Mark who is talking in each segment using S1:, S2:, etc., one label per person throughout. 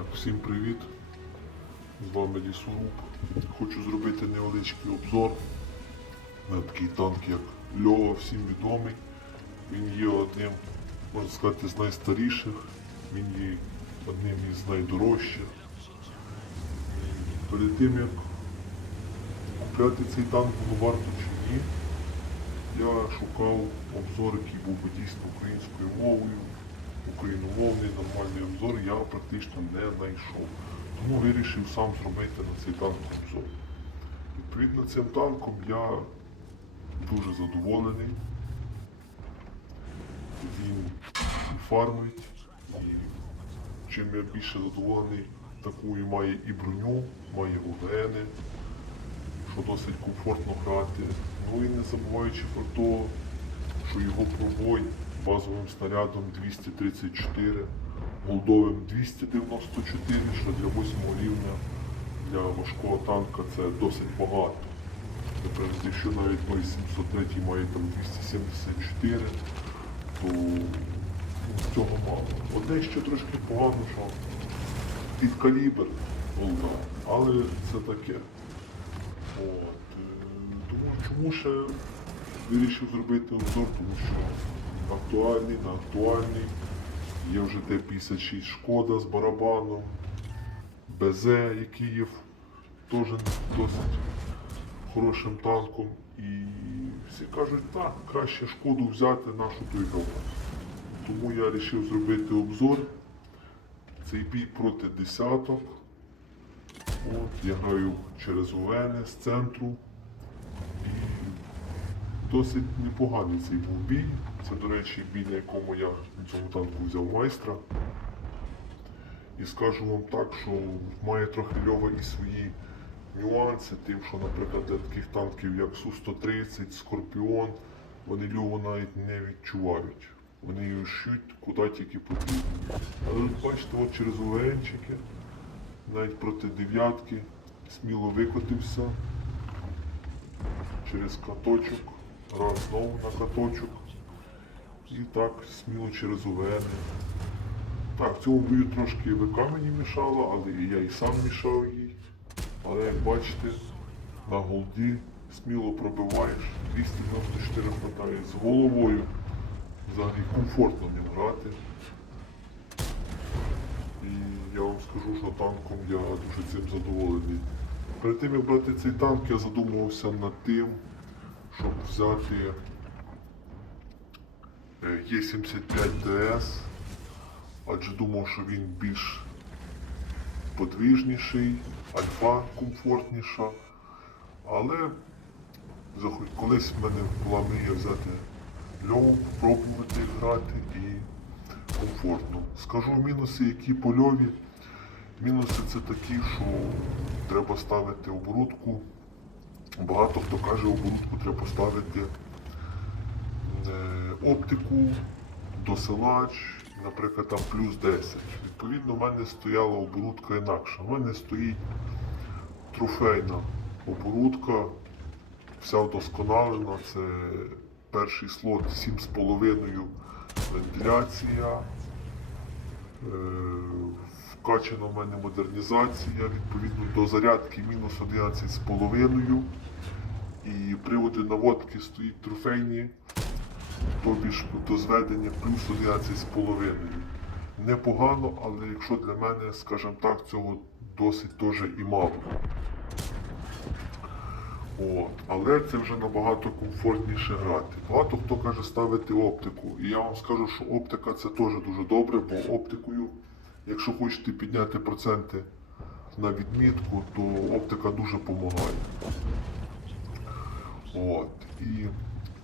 S1: Так, всім привіт! З вами Лісоруб. Хочу зробити невеличкий обзор на такий танк, як Льова, всім відомий. Він є одним, можна сказати, з найстаріших, він є одним із найдорожчих. Перед тим як купляти цей танк, було варто чи ні, я шукав обзор, який був би дійсно українською мовою україномовний нормальний обзор я практично не знайшов. Тому вирішив сам зробити на цей танк обзор. Відповідно, цим танком я дуже задоволений. Він фармить, і чим я більше задоволений, таку має і броню, має ОВН, що досить комфортно грати. Ну і не забуваючи про те, що його пробой базовим снарядом 234, голдовим 294, що для 8 рівня для важкого танка це досить багато. Наприклад, якщо навіть мой 703 має там 274, то ну, цього мало. Одне ще трошки погано, що під калібр голда, але це таке. От. е, Тому чому ще вирішив зробити обзор, тому що актуальний, на актуальний. Є вже Т-56 Шкода з барабаном, БЗ, який є теж досить хорошим танком. І всі кажуть, так, краще шкоду взяти нашу той говно. Тому я вирішив зробити обзор. Цей бій проти десяток. От, я граю через ОВН з центру. І досить непоганий цей був бій. Це, до речі, бій, на якому я на цьому танку взяв майстра. І скажу вам так, що має трохи льова і свої нюанси, тим, що, наприклад, для таких танків, як Су-130, Скорпіон, вони льову навіть не відчувають. Вони її шють куди тільки потрібно. Але бачите, от через УВНчики, навіть проти дев'ятки, сміло викотився через каточок, раз знову на каточок. І так сміло через УВН. Так, в цьому бою трошки ВК мені мішало, але я і сам мішав їй. Але як бачите, на голді сміло пробиваєш, 294 хватає з головою. Взагалі комфортно ним грати. І я вам скажу, що танком я дуже цим задоволений. Перед тим як брати цей танк, я задумувався над тим, щоб взяти е, Е75ДС, адже думав, що він більш подвижніший, альфа комфортніша. Але колись в мене була мрія взяти льову, спробувати грати і комфортно. Скажу мінуси, які по льові. Мінуси це такі, що треба ставити оборудку. Багато хто каже, оборудку треба поставити е, оптику, досилач, наприклад, там плюс 10. Відповідно, в мене стояла оборудка інакша. У мене стоїть трофейна оборудка, вся вдосконалена. Це перший слот 7,5 вентиляція. Е, Вкачана в мене модернізація, відповідно до зарядки мінус 11,5. І приводи наводки стоїть трофейні, тобі ж до зведення плюс 11,5. Непогано, але якщо для мене, скажімо так, цього досить теж і мало. От. Але це вже набагато комфортніше грати. Багато хто каже ставити оптику. І я вам скажу, що оптика це теж дуже добре, бо оптикою, якщо хочете підняти проценти на відмітку, то оптика дуже допомагає. От. І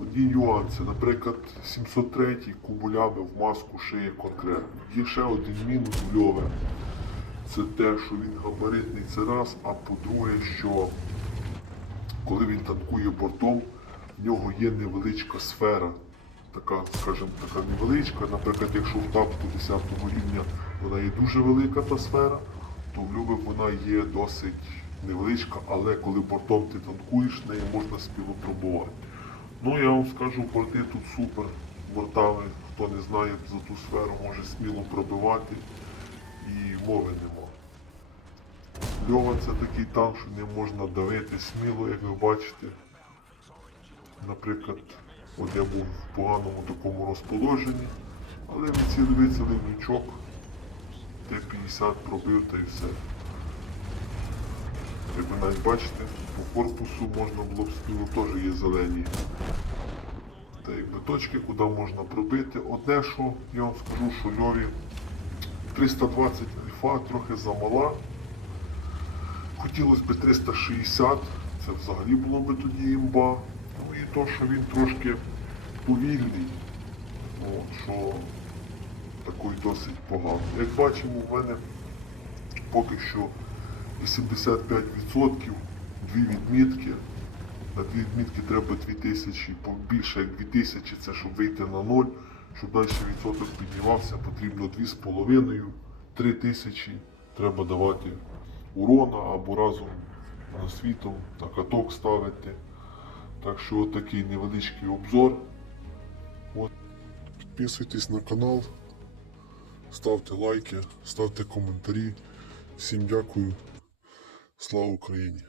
S1: одні нюанси, наприклад, 703 кубулями в маску шиє конкретно. Є ще один мінус в Льове. Це те, що він габаритний, це раз, а по-друге, що коли він танкує бортом, в нього є невеличка сфера. Така, скажімо, така невеличка. Наприклад, якщо в тапку 10 рівня вона є дуже велика та сфера, то в Любе вона є досить невеличка, але коли бортом ти танкуєш, неї можна спіло пробувати. Ну я вам скажу, борти тут супер. Бортами, хто не знає за ту сферу, може сміло пробивати. і мови нема. Льова це такий танк, що не можна давити сміло, як ви бачите. Наприклад, от я був в поганому такому розположенні, але відцілив вицілив нічок, Т-50 пробив та й все. Як ви навіть бачите, по корпусу можна було б сміло теж є зелені. Та якби точки, куди можна пробити. Одне, що я вам скажу, що льові 320 альфа трохи замала. Хотілося б 360, це взагалі було б тоді імба. Ну і то, що він трошки повільний, от, що такий досить погано. Як бачимо, в мене поки що 85%, дві відмітки. На дві відмітки треба 2000, по- більше як 2000, це щоб вийти на ноль. Щоб далі відсоток піднімався, потрібно 2,5-3 тисячі. Треба давати урона або разом світом на каток ставити. Так що от такий невеличкий обзор. От. Підписуйтесь на канал, ставте лайки, ставте коментарі. Всім дякую. Слава Україні!